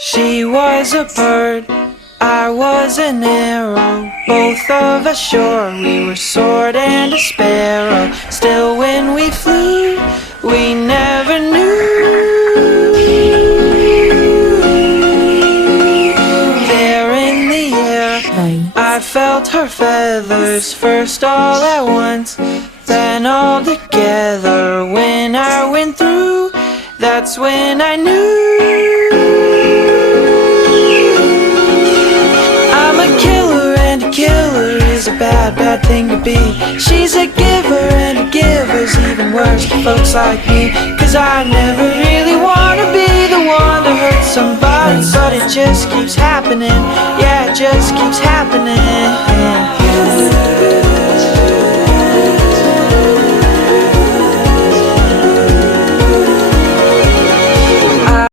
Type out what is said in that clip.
She was a bird, I was an arrow. Both of us sure we were sword and a sparrow. Still when we flew, we never knew. There in the air, I felt her feathers, first all at once, then all together. When I went through, that's when I knew. I'm a killer, and a killer is a bad, bad thing to be. She's a giver, and a giver's even worse to folks like me. Cause I never really wanna be the one to hurt somebody, but it just keeps happening. Yeah, it just keeps happening.